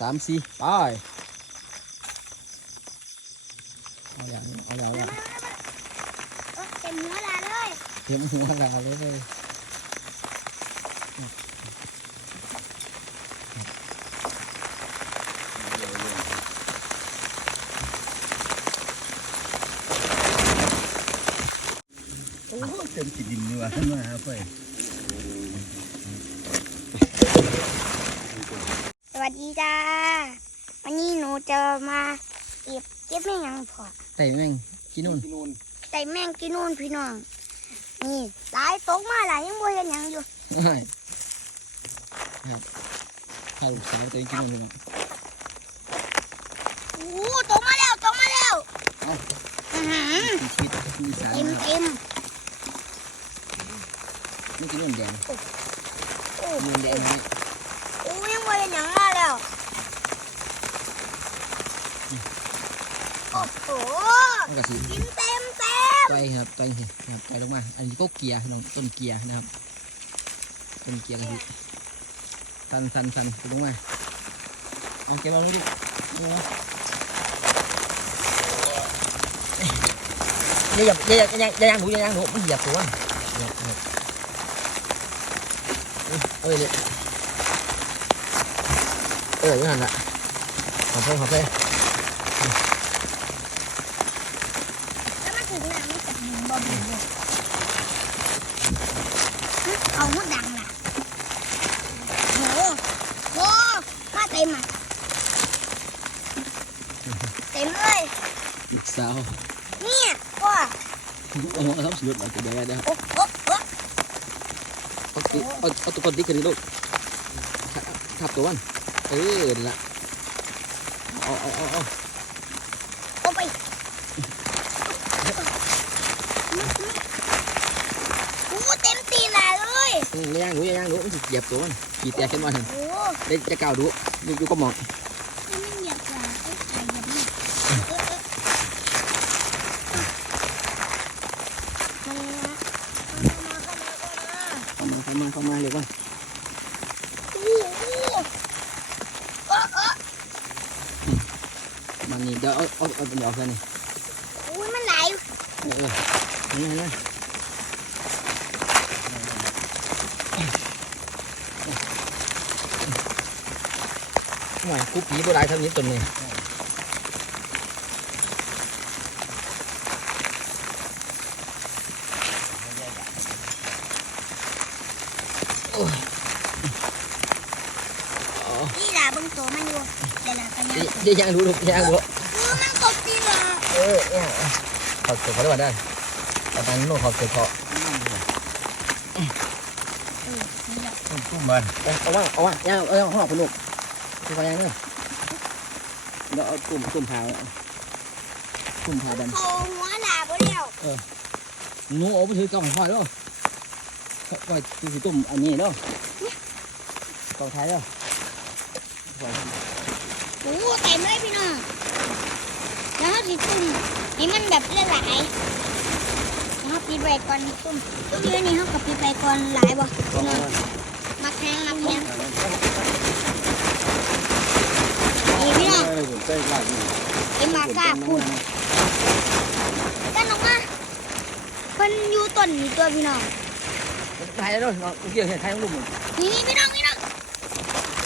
สามสี่ไปเอาอย่างนี้เอาอย่างนี้โอ้เต็มหัวลาเลยเต็มหัวลาเลยเลยโอ้เต็มขีดดินนี่ว่ะมาหาไป สวัสดีจ้า วันนี้หนู จะมาเก็บเก็บแม่งยังพอไต่แม่งกินนู่นใส่แม่งกินนู่นพี่น้อง นี่หลายตกมาหลายยังบ่เห็นหยังอยู่ใช่ครับถ้าลูกสาวตัวเองกินนู่นพี่น้องโอ้โหตกมาแล้วตกมาแล้วเอ้าอื้อหือมีชีวิตมีสารเต็มนะครับเต็มไม่กินนู่นแดงโอ้นู่นแดงไหมโอ้ยังบ่เห็นหยังมาแล้ว โอ้โหมันก็สิกินเต็มเต็มต่อยครับต่อยสิครับต่อยลงมา อันนี้ก็เกียร์น้องต้นเกียร์นะครับ ต้นเกียร์กันสิสันสันสันลงมาเอาเก็บมาดูดิดูนะอย่าอย่าอย่าอย่าอย่าย่างหนูอย่าย่างหนูมันเหยียบตัวเหยียบเหยียบเอาไปเลยเอออย่างนั้นแหละขอบคุณขอบคุณ เอาหมดดังล่ะโหโหมาเต็มอะเต็มเลยลูกสาวเนี่ยว่าเอาเอาทับสุดหน่อยเดี๋ยวเดี๋ยวโอ้โอ้โอ้เอาติเอาเอาตัวกดดิขึ้นดิลูกทับตัวมันเออนั่นละเอาเอาเอาเอา โอ้ไปโอ้เต็มตีน เลยอืมอย่าย่างหนูอย่าย่างหนูมันสิเหยียบตัวมันขี่แตกขึ้นมาทันโอ้ได้จะก้าวดูดูดูก็มองนี่มันเหยียบกว่าไอ้ไข่แบบนี้มันนะเข้ามาเข้ามาเข้ามาเข้ามาเข้ามาเข้ามาเร็วก่อนโอ้โหโอ้โอ้มันนี่เดี๋ยวเอาเอาเอาตัวนี้ออกเลยนี่โอ้ยมันไหลเออเออนี่นี่ หน่อยกูผีโบราณทำนี้ตัวนี้โอ้ยอ๋อนี่ล่ะเบิ่งตัวมันอยู่เดี๋ยวล่ะกันเดี๋ยัยวงเดี๋ยวย่างดูลูกย่างดูโอ้มันตกตีนล่ะเออเนี่ยขอบคุณเขาด้วยได้ตอนนั้นโน่ขอบคุณเขาเออนี่ล่ะตุ้มมันเอาว่าเอาว่าย่างเอาย่างห้องคุณลูก คุณเขาย่างเนอะเดี๋ยวเอาตุ่มตุ่มพาวตุ่มพาวดันโผล่หัวหน้าบ่แล้วหนูเอาไปถือกล่องหอยแล้วก็คือสิตุ่มอันนี้เนาะกล่องท้ายเนาะโอ้เต็มเลยพี่น้องแล้วเขาสิตุ่มให้มันแบบละลายแล้วเขาปิดไว้ก่อนตุ่มตุ่มเยอะนี่เขาก็ปิดไว้ก่อนหลายบ่พี่น้องมักแห้งมักแห้ง นี่พี่น้องใส่กลาดนี่เป็นมาก้าพูดกันออกมาเพิ่นอยู่ต้นนี่ตัวพี่น้องท้ายแล้วเนาะเกี่ยวกับท้ายลูกมันนี่พี่น้องพี่น้อง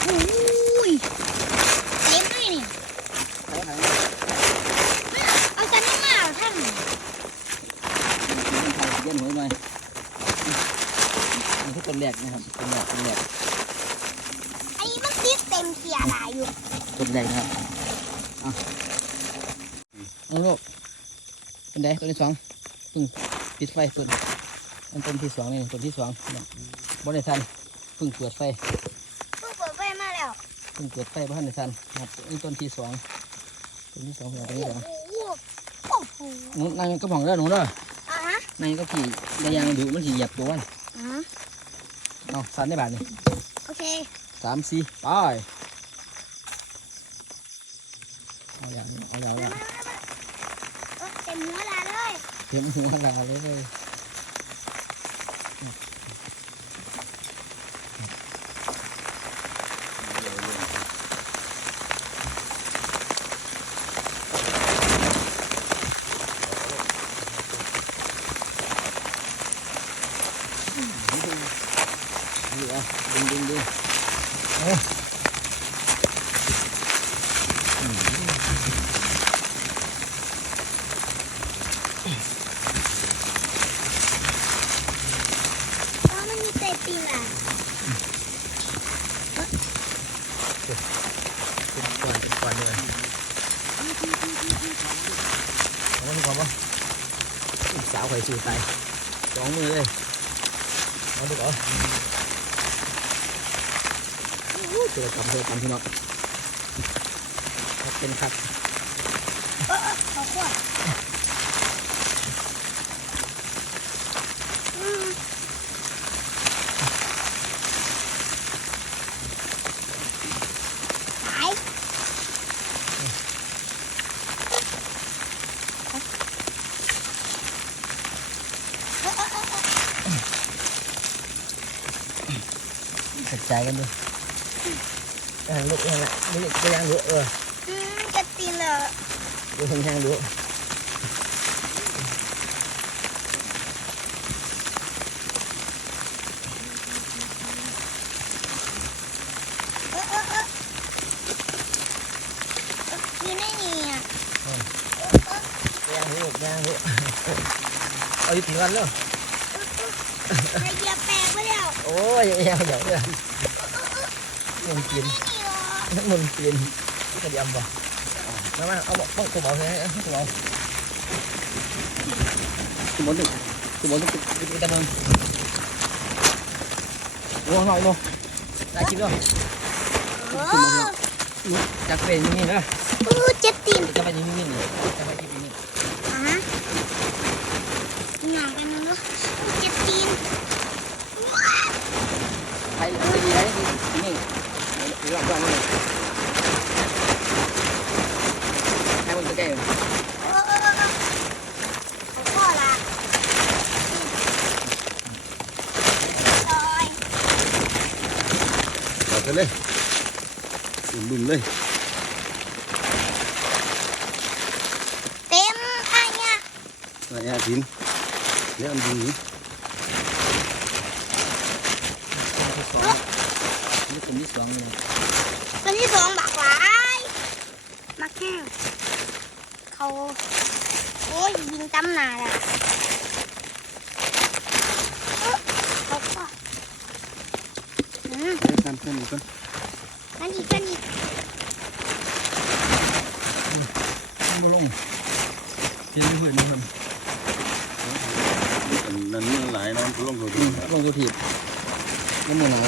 โอ้ยเต็มเลยนี่เอากันมาเอาท่านเย็นหัวหน่อยนี่คือต้นแรกนะครับต้นแรกต้นแรกไอ้มันติดเต็มเขียหลายอยู่ต้นแรกนะครับ เอาลูกเป็นไงต้นที่สองอืมปิดไฟต้นอันต้นที่สองนี่ต้นที่สองบริษัทเพิ่งเปิดไฟเพิ่งเปิดไฟมาแล้วเพิ่งเปิดไฟบ้านในซันนะครับนี่ต้นที่สองต้นที่สองเป็นต้นที่สองโอ้โหโอ้โหหนูนั่งก็ผ่องเด้อหนูเด้ออะฮะนั่งก็ขี่ระยางดูมันขี่เหยียบตัวมันอะฮะเอาซันได้บาทนี่โอเคสามสี่ไป เอาอย่างเอาอย่างละเต็มหัวลาเลยเต็มหัวลาเลยเลยดึงดึงดึงเอ้ สาวไข่สูตายสองมือเลยเอาดูก่อนเจอกำเจอกำพี่น้องเป็นครับเออเออขอขวด กระจายกันดูย่างลุกย่างละนี่ก็ย่างลุกเอออืมจะตีเลยดูแห้งดูเออเออเอออยู่ในนี่อะย่างลุกย่างลุกเอาอยู่ถึงวันแล้วในเหยียบแป ไปแล้ว โอ้ยย่างเดี๋ยวเดี๋ยวมันกินนี่เหรอมันกินกระเดียมบ่มามาเอาบอกบอกตัวเบาใช่ไหมตัวเบาตัวบนตึกตัวบนตึกตึกตะมึงโอ้หน่อยโน่ได้กินแล้วโอ้จักเป็นนี่นะโอ้เจ็ดตีนจะไปนี่นี่นี่จะไปที่นี่อะฮะหนังกันเนาะโอ้เจ็ดตีน ใครจะดีอะไรนี่นี่รอบก่อนนี่ให้มันจะ ยวอันบุ่มนี้นี่เป็นที่สองเลยเป็นที่สองบักหลายมาแก้วเขาโอ้ยยิงตำหนาละเอ้อเขาก็อืมไปกันกันกันกันอีกกันอีกมันลงเสียงหื่นมันนั่นนี่หลายน้องลงตัวดูลงตัวถีบมันเหมือนอะไร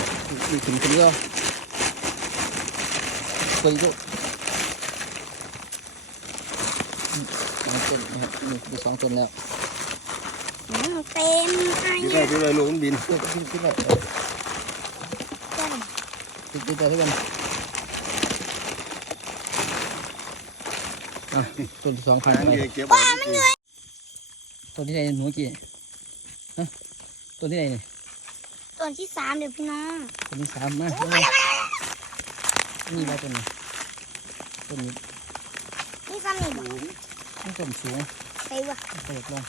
ดูถึงคนเดียว คนก็สองต้นนะครับนี่คือสองต้นแล้วอืมเต็มอะที่เนี่ได้ยที่ได้ลูกมันบินขึ้นขึ้นขึ้นไปเต็มขึ้นขึ้นไปด้วยกันอะต้นที่สองผ่านทางไปเดียวเก็บไว้ต้นที่ไหนหนูกี่ฮะต้นที่ไหนนี่ต้นที่สามเดี๋ยวพี่น้องต้นที่สามมานี่มาต้นนี้ ต้นนี้นี่ซ้ำนี่บอกนี่ต้นสูงไปวะเปิดลง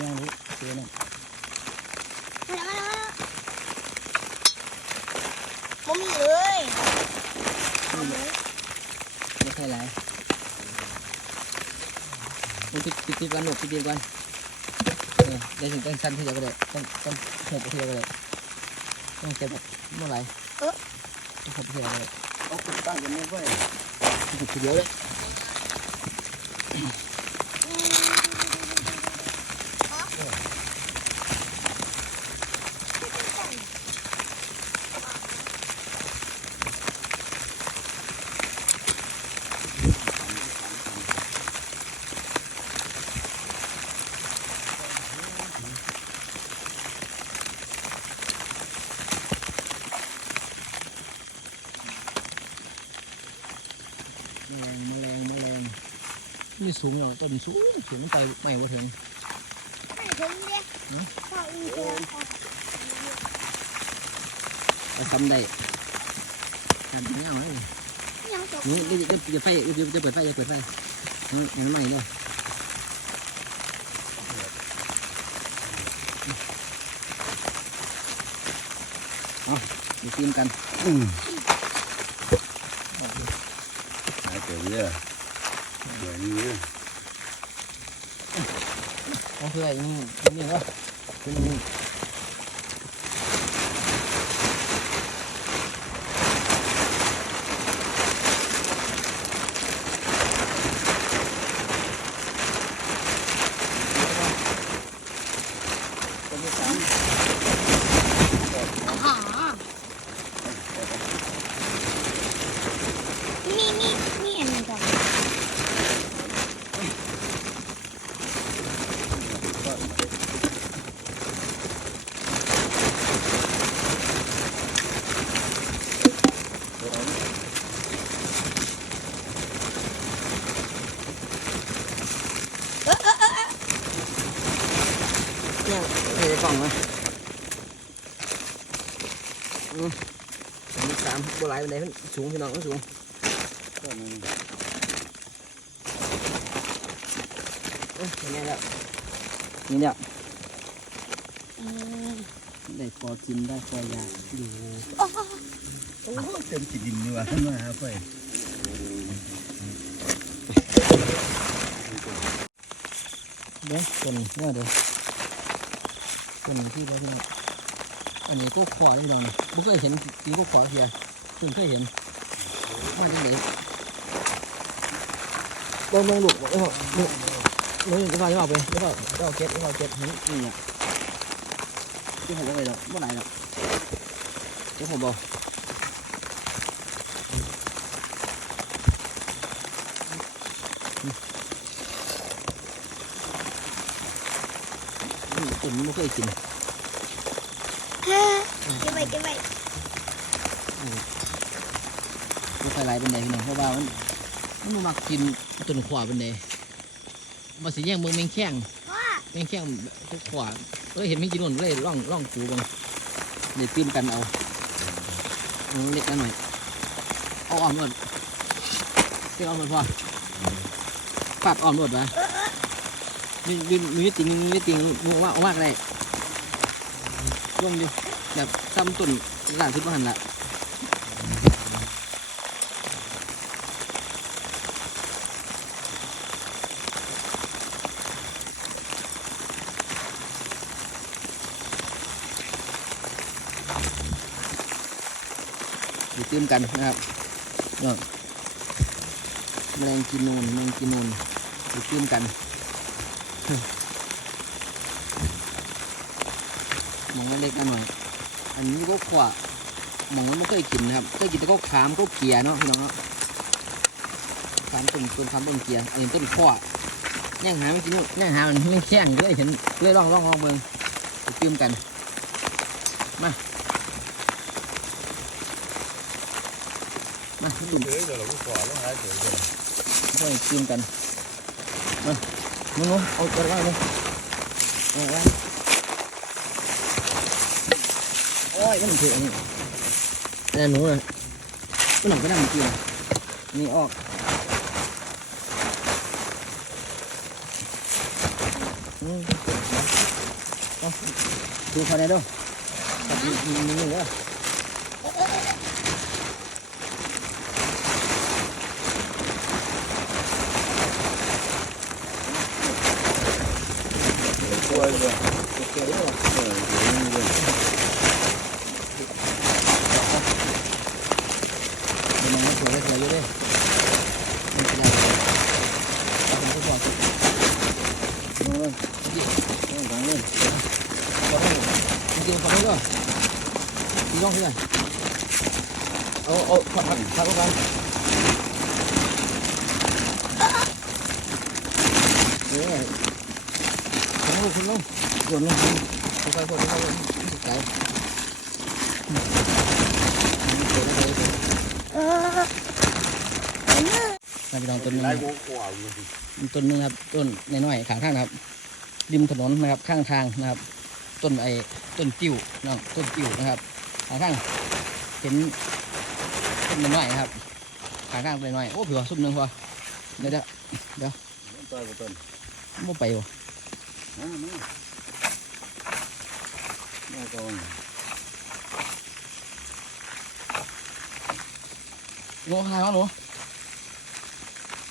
ย่างรู้เสียน่ะมาแล้วมาแล้วบ่มีเลยเอาเลยไม่ใช่ไรมันติดติดติดกันหนุกติดติดกันเออได้ถึงต้องสั้นที่เดียวก็ได้ต้องต้องหกที่เดียวก็ได้ต้องเก็บแบบเมื่อไหร่ต้องหกที่เดียวก็ได้ เอาไปตั้งกันไม่ไหว หกที่เดียวเลย แมลงแมลงแมลง นี่สูงอยู่ต้นสูงสูงมันไปไม่ว่าถึงไม่ถึงเลยพ่ออีเดียวเอาทำได้ทำไม่เอาเลยยังจบหนูเดี๋ยวจะไฟเดี๋ยวจะเปิดไฟจะเปิดไฟงั้นงั้นใหม่เลยเอาดูทีมกันอืมหายเกิดเยอะเดี๋ยว นี้เยอเอาคืออะไรนี่นี่วะนี่องมาอืมสองสามบัวไหลบันไดมันสูงพี่น้องมันสูงต้นนึงเอ้ยยังไงแล้วนี่เนี่ยอืมได้พอกินได้พอยากอยู่โอ้โหโอ้เต็มขีดินดีว่ามาหาไฟเด้ต้นเนี่ยเด้อต้นที่เราพี่น้องอันนี้ก็ขวาได้พี่น้องนะบุเคยเห็นตีก็ขวาเพีย เพิ่งเคยเห็นมาจากไหนลงลงลูกบอกว่าลูกลูกจะพาจะเอาไปจะเอาจะเอาเก็บจะเอาเก็บเห็นนี่เนี่ยที่ผมไปหรอกเมื่อไหร่หรอกเดี๋ยวผมบอกอืมตุ่มไม่เคยกินเฮ้ยเก็บไว้เก็บไว้ บ่ค่อยหลายเป็นไดพี่น้องเพราะว่ามันมันบ่มักกินต้นขวาเป็นไดมาสิแย่งเบิ่งแมงแข้งว่าแมงแข้งทุกขวาเอ้ยเห็นแมงกินนู่นเลยล่องล่องปูเบังเดี๋ยวตื้มกันเอาเอาเล็กน้อยเอาอ่อมนวดเที่ยวอ่อมนวดพอปัดอ่อมนวดมามีมีมีวิติงมีวิติงมูว่าเอามากเลยลงดิแบบซ้ำตุ่นหลานทุกบ้านละ ตื้มกันนะครับเนาะแมลงกินนูนแมลงกินนูนดูตื้มกันหมองมันเล็กนิดหน่อย อันนี้ก็ขวาหมองมันไม่เคยกินนะครับเคยกินแต่ก็ขามก็เกียร์เนาะพี่น้องเนาะขามต้นต้นขามต้นเกียร์อันนี้ต้นขวาย่งหาไม่กินนู่นย่งหามันไม่แข็งเลยเห็นเลยลองลองลองเบิ่งตื้มกันมา ตุ่มเดี๋ยวเราก็ขอแล้วหายเฉยเลยช่วยกินกันมาหนูหนูเอาตัวไว้เลยเอาไว้โอ้ยมันเถืออันนี้แต่หนูเลยก็หนังก็นั่งกินนี่ออกดูเขาได้ด้วยมีมีมีเด้อกลัวเลย โอเคเด้อ เออเดี๋ยวนี้เลย เดี๋ยวมันไม่สวยเลยสวยเยอะเลยมันเป็นอะไรเอาผมก็บอกสิ น้องเลย ดิ น้องทางนี้ บอกให้จริงๆฟังให้ด้วยดีร้องที่ไหน เอาเอาพักพักพักเข้าไปเอ๊ะคุณลูกคุณลูกโยนลงไปค่อยๆค่อยๆค่อยๆสุดใจเออเห็นไหมมาพี่น้องต้นนึงล่นะครับโกกว่ต้นนึงครับต้นน้อยๆขางทางนะครับ ริมถนนนะครับข้างทางนะครับ ต้นไอ้ต้นติ้วนะต้นติ้วนะครับขางทางเห็น ต้นน้อยครับขางทางต้นน้อยโอ้เผื่อซุ่มหนึ่งพอเดี๋ยวเดี๋ยวต้นต้นไม่ไปวะมามามาก่อนหนูหายมาหนู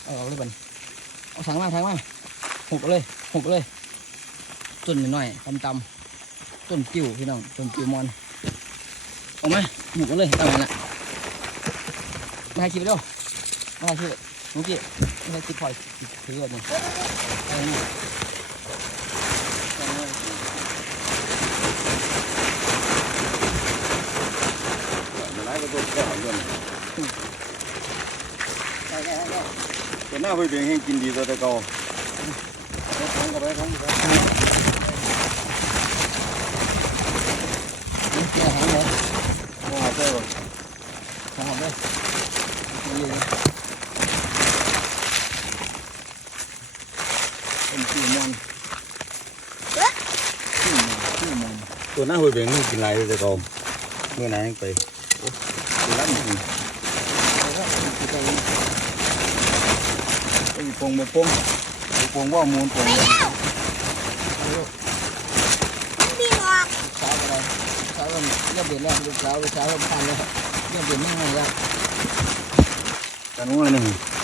เอาออกเลยบันเอาถังมาถังมาหกเลยหกเลยต้นหน้อยๆต่ำๆต้นติ้วพี่น้องต้นติ้วมอนเออกมาหกเลยเอามาละ มาให้คลิปเร็วมาให้คลิปเมื่อกี้มาให้คลิปพลอยถือแบบนี้เอานี่มาไล่ก็ตัวแก่เงินได้ได้ได้ตัวหน้าไปเบี่ยงให้กินดีตัวแต่เก่าท้องกับไปท้องกับไป นี่เกี่ยวหางเลย ว่าใช่ป่ะ หางเลย นี่เป็นตีมอนตีมอนตีมอนตัวหน้าห้วยเบงมันกินหลยแต่ก่าเมื่อไหร่ยังไปตัวนี่เอาละสิไปปงบ่ปงบ่ปงว่ามูลปงไปแล้วมีหลอกสาวอะไรสาวเริ่มเริ่มเปลี่ยนแล้วลูกสาวลูกสาวเริ่มผ่านแล้วเริ่มเปลี่ยนมากเลยแล้ว กันว่าหนึ่งเ